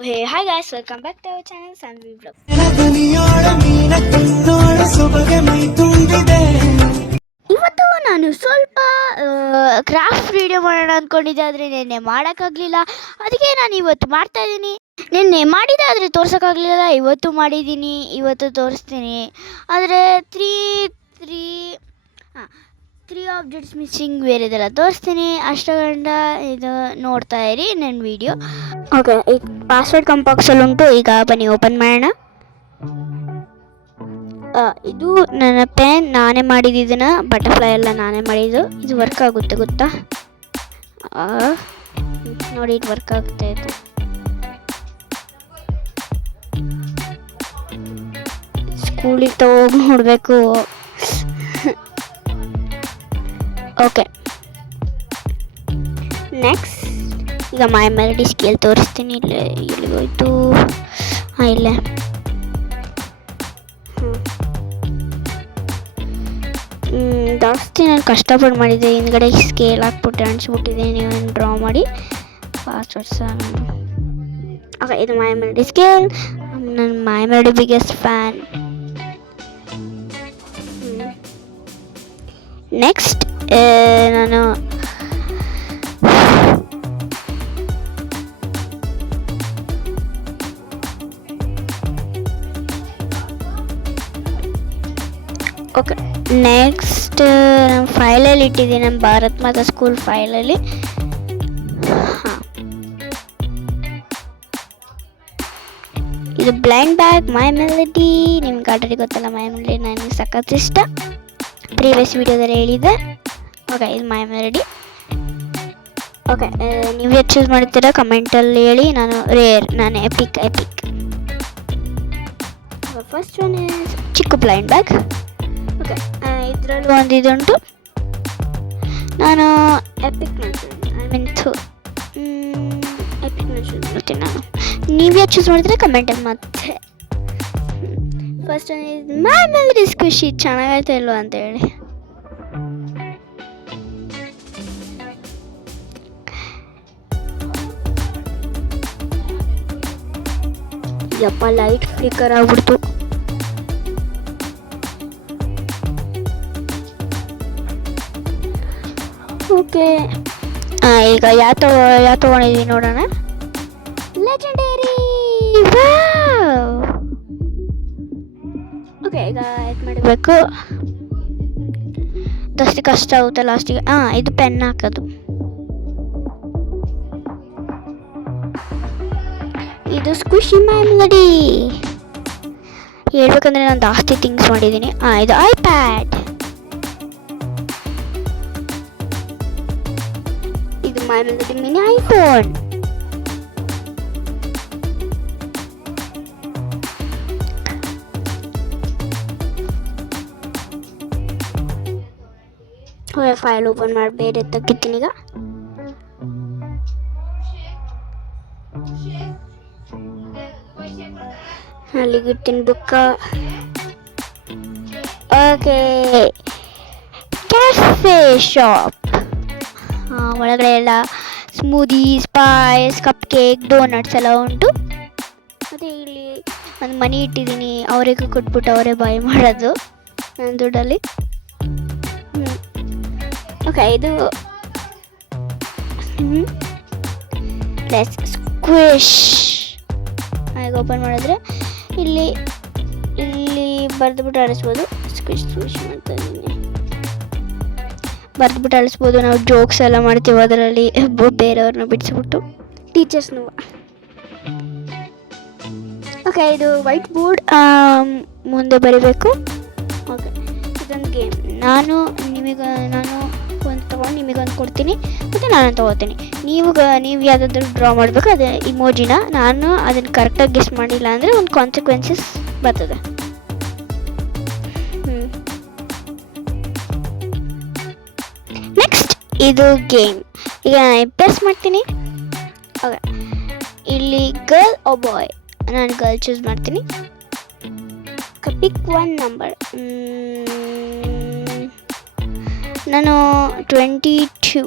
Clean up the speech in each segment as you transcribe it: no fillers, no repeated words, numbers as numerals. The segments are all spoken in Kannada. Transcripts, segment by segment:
Hey, hi guys, welcome back to our channel Sanvi Vlog. ಇವತ್ತು ನಾನು ಸ್ವಲ್ಪ ಕ್ರಾಫ್ಟ್ ವಿಡಿಯೋ ಮಾಡೋಣ ಅಂದ್ಕೊಂಡಿದ್ದೆ, ಆದರೆ ನಿನ್ನೆ ಮಾಡೋಕ್ಕಾಗಲಿಲ್ಲ. ಅದಕ್ಕೆ ನಾನು ಇವತ್ತು ಮಾಡ್ತಾ ಇದ್ದೀನಿ. ನಿನ್ನೆ ಮಾಡಿದ್ದೆ ಆದರೆ ತೋರ್ಸೋಕ್ಕಾಗಲಿಲ್ಲ. ಇವತ್ತು ಮಾಡಿದ್ದೀನಿ, ಇವತ್ತು ತೋರಿಸ್ತೀನಿ. ಆದರೆ ತ್ರೀ ಆಬ್ಜೆಕ್ಟ್ಸ್ ಮಿಸ್ಸಿಂಗ್ ಬೇರೆದೆಲ್ಲ ತೋರಿಸ್ತೀನಿ. ಅಷ್ಟಗಂಟ ಇದು ನೋಡ್ತಾ ಇರಿ ನನ್ನ ವಿಡಿಯೋ. ಓಕೆ, ಈಗ ಪಾಸ್ವರ್ಡ್ ಕಂಪಾಕ್ಸಲ್ಲಿ ಉಂಟು. ಈಗ ಬನ್ನಿ ಓಪನ್ ಮಾಡೋಣ. ಇದು ನನ್ನ ಪೆನ್, ನಾನೇ ಮಾಡಿದ್ದು. ಇದನ್ನು ಬಟರ್ಫ್ಲೈ ಎಲ್ಲ ನಾನೇ ಮಾಡಿದ್ದು. ಇದು ವರ್ಕ್ ಆಗುತ್ತೆ ಗೊತ್ತಾ? ನೋಡಿ, ಇದು ವರ್ಕ್ ಆಗ್ತಾ ಇದೆ. ಸ್ಕೂಲಿಗೆ ತಗೋಗಿ ನೋಡಬೇಕು. ಓಕೆ, ನೆಕ್ಸ್ಟ್ ಈಗ ಮೈ ಮೆಲಡಿ ಸ್ಕೇಲ್ ತೋರಿಸ್ತೀನಿ. ಇಲ್ಲಿಗೋಯ್ತು. ಇಲ್ಲೇ. ಜಾಸ್ತಿ ನಾನು ಕಷ್ಟಪಟ್ಟು ಮಾಡಿದ್ದೆ. ಹಿಂದ್ಗಡೆ ಸ್ಕೇಲ್ ಹಾಕ್ಬಿಟ್ಟು ಅಣಿಸ್ಬಿಟ್ಟಿದೆ. ನೀವೇನು ಡ್ರಾ ಮಾಡಿ ಪಾಸ್ವರ್ಡ್ಸ್. ಓಕೆ, ಇದು ಮೈ ಮೆಲಡಿ ಸ್ಕೇಲ್. ನನ್ನ ಮೈ ಮೆಲಡಿ ಬಿಗ್ಗೆಸ್ಟ್ ಫ್ಯಾನ್. ನೆಕ್ಸ್ಟ್ ನಾನು ಓಕೆ, ನೆಕ್ಸ್ಟ್ ನಮ್ಮ ಫೈಲಲ್ಲಿ ಇಟ್ಟಿದ್ದೀನಿ, ನಮ್ಮ ಭಾರತ್ ಮಾತಾ ಸ್ಕೂಲ್ ಫೈಲಲ್ಲಿ. ಇದು ಬ್ಲೈಂಡ್ ಬ್ಯಾಗ್ ಮೈ ಮೆಲಡಿ. ನಿಮ್ಗೆ ಆಲ್ರೆಡಿ ಗೊತ್ತಲ್ಲ, ಮೈ ಮೆಲಡಿ ನನಗೆ ಸಖತ್ ಇಷ್ಟ. ಪ್ರೀವಿಯಸ್ ವಿಡಿಯೋದಲ್ಲಿ ಹೇಳಿದ್ದೆ. ಓಕೆ, ಇದು ಮೈ ಮೆಲಡಿ. ಓಕೆ, ನೀವು ಯಾರು ಚೂಸ್ ಮಾಡ್ತೀರಾ ಕಮೆಂಟಲ್ಲಿ ಹೇಳಿ. ನಾನು ರೇರ್, ನಾನು ಎಪಿಕ್. ಫಸ್ಟ್ ಒನ್ ಚಿಕ್ಕ ಬ್ಲೈಂಡ್ ಬ್ಯಾಗ್. ಓಕೆ, ಇದರಲ್ಲೂ ಒಂದು ಇದುಂಟು. ನಾನು ಎಪಿಕ್ ಮಾಡ್ತೀನಿ ನಾನು. ನೀವು ಯಾರು ಚೂಸ್ ಮಾಡಿದ್ರೆ ಕಮೆಂಟಲ್ಲಿ ಮತ್ತೆ. ಫಸ್ಟ್ ಒಂದು ಮೈ ಮೆಲಡಿ ಖುಷಿ ಚೆನ್ನಾಗೈತೆ ಇಲ್ವಾ ಅಂತ ಹೇಳಿ. ಯಪ್ಪ, ಲೈಟ್ ಫ್ಲಿಕ್ಕರ್ ಆಗ್ಬಿಡ್ತು. ಓಕೆ, ಈಗ ಯಾವ ತೊಗೊಂಡಿದ್ದೀವಿ ನೋಡೋಣ. ಲೆಜೆಂಡರಿ. ಓಕೆ, ಈಗ ಇದು ಮಾಡಬೇಕು. ಜಾಸ್ತಿ ಕಷ್ಟ ಆಗುತ್ತೆ ಲಾಸ್ಟಿಗೆ. ಇದು ಪೆನ್ ಹಾಕೋದು. ಇದು ಸ್ಕ್ವಿಷಿ ಮೈ ಮೆಲಡಿ. ಹೇಳ್ಬೇಕಂದ್ರೆ ನಾನು ಜಾಸ್ತಿ ಥಿಂಗ್ಸ್ ಮಾಡಿದ್ದೀನಿ. ಇದು ಐಪ್ಯಾಡ್. ಇದು my melody mini iPhone. File open ಮಾಡಿ ಬೇರೆ ತೆಗಿತೀನಿ. ಈಗ ಅಲ್ಲಿಗಿರ್ತೀನಿ ಬುಕ್ಕ. Okay, cafe shop. ಒಳಗಡೆ ಎಲ್ಲ smoothies, pies, cupcake, donuts ಎಲ್ಲ ಉಂಟು. ಮತ್ತು ಇಲ್ಲಿ ಒಂದು ಮನಿ ಇಟ್ಟಿದ್ದೀನಿ. ಅವರಿಗೆ ಕೊಟ್ಬಿಟ್ಟು ಅವರೇ ಬಾಯ್ ಮಾಡೋದು ನನ್ನ ದುಡ್ಡಲ್ಲಿ. ಓಕೆ, ಇದು ಸ್ಕ್ವಿಷ್. ಈಗ ಓಪನ್ ಮಾಡಿದ್ರೆ ಇಲ್ಲಿ ಬರೆದ್ಬಿಟ್ಟು ಅಳಿಸ್ಬೋದು. ಸ್ಕ್ವಿಷ್ ಮಾಡ್ತಾ ಇದ್ದೀನಿ. ಬರೆದ್ಬಿಟ್ಟು ಅಳಿಸ್ಬೋದು. ನಾವು ಜೋಕ್ಸ್ ಎಲ್ಲ ಮಾಡ್ತೀವಿ ಅದರಲ್ಲಿ, ಬೇರೆಯವ್ರನ್ನ ಬಿಡಿಸ್ಬಿಟ್ಟು, ಟೀಚರ್ಸ್ನು. ಓಕೆ, ಇದು ವೈಟ್ ಬೋರ್ಡ್. ಮುಂದೆ ಬರಿಬೇಕು. ಓಕೆ, ಇದೊಂದು ಗೇಮ್. ನಾನು ಒಂದು ತೊಗೊಂಡು ನಿಮಗೊಂದು ಕೊಡ್ತೀನಿ, ಮತ್ತು ನಾನು ತೊಗೋತೀನಿ. ನೀವು ಯಾವುದಾದ್ರೂ ಡ್ರಾ ಮಾಡಬೇಕು. ಅದು ಇಮೋಜಿನ. ನಾನು ಅದನ್ನು ಕರೆಕ್ಟಾಗಿ ಗೆಸ್ ಮಾಡಿಲ್ಲ ಅಂದರೆ ಒಂದು ಕಾನ್ಸಿಕ್ವೆನ್ಸಸ್ ಬರ್ತದೆ. ನೆಕ್ಸ್ಟ್ ಇದು ಗೇಮ್. ಈಗ ಪ್ರೆಸ್ ಮಾಡ್ತೀನಿ. ಓಕೆ, ಇಲ್ಲಿ ಗರ್ಲ್ ಓ ಬಾಯ್. ನಾನು ಗರ್ಲ್ ಚೂಸ್ ಮಾಡ್ತೀನಿ. ಪಿಕ್ ಒನ್ ನಂಬರ್. ನಾನು 22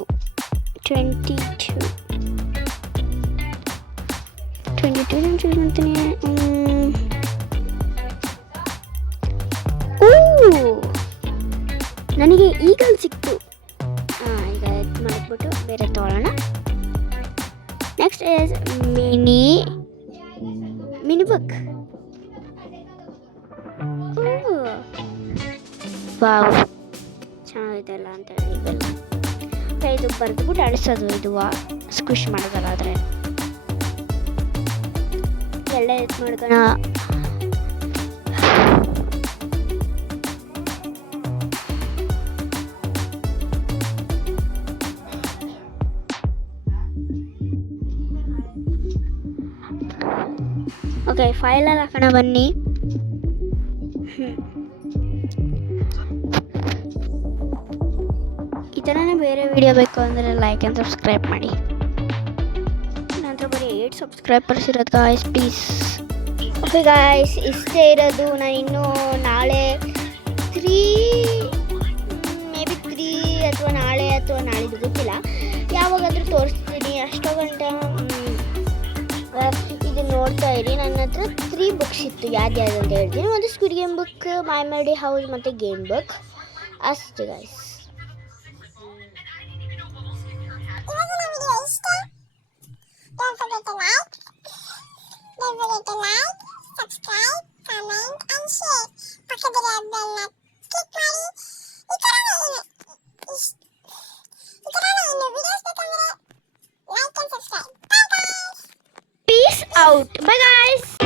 22 ಮಾಡ್ತೀನಿ. ನನಗೆ ಈಗಲ್ ಸಿಕ್ತು. ಈಗ ಇದು ಮಾಡಿಬಿಟ್ಟು ಬೇರೆ ತೊಗೊಳ್ಳೋಣ. Next is mini book. Wow, ಚೆನ್ನಾಗಿದೆಲ್ಲ ಅಂತ ಹೇಳಿ ಇದು ಬರೆದ್ಬಿಟ್ಟು ಅಳಿಸೋದು. ಇದು ಸ್ಕ್ವಿಶ್ ಮಾಡೋದಲ್ಲ, ಆದರೆ ಎಲ್ಲ ಇದು ಮಾಡ್ಕೋಣ. ಓಕೆ, ಫೈಲಲ್ಲಿ ಹಾಕೋಣ ಬನ್ನಿ. ಈ ಥರನೇ ಬೇರೆ ವಿಡಿಯೋ ಬೇಕು ಅಂದರೆ ಲೈಕ್ ಆ್ಯಂಡ್ ಸಬ್ಸ್ಕ್ರೈಬ್ ಮಾಡಿ. ನಂತರ ಬರೀ 8 ಸಬ್ಸ್ಕ್ರೈಬರ್ಸ್ ಇರೋದು ಗಾಯ್ಸ್, ಪ್ಲೀಸ್. ಓಕೆ ಗಾಯ್ಸ್, ಇಷ್ಟೇ ಇರೋದು. ನಾನು ಇನ್ನೂ ನಾಳೆ 3 ಅಥವಾ ನಾಳೆ ಅಥವಾ ನಾಳಿದ್ದು ಗೊತ್ತಿಲ್ಲ, ಯಾವಾಗಾದರೂ ತೋರಿಸ್ತೀನಿ. ಅಷ್ಟೋ ಗಂಟೆ ಇದು ನೋಡ್ತಾ ಇರಿ. ನನ್ನ ಹತ್ರ 3 ಬುಕ್ಸ್ ಇತ್ತು. ಯಾವ್ದು ಅಂತ ಹೇಳ್ತೀನಿ. ಒಂದು ಸ್ಕ್ವಿಡ್ ಗೇಮ್ ಬುಕ್, ಮೈ ಮೆಡಿ ಹೌಸ್ ಮತ್ತು ಗೇಮ್ ಬುಕ್ ಅಷ್ಟೇ guys. Don't forget to like, subscribe, comment and share. ಪಕ್ಕದ ಬೆಲ್ ಕ್ಲಿಕ್ ಮಾಡಿ. ಈ ತರ ಇನ್ನು ವಿಡಿಯೋಸ್ ಬೇಕಂದ್ರೆ like and subscribe. Bye guys. Peace out. Bye guys.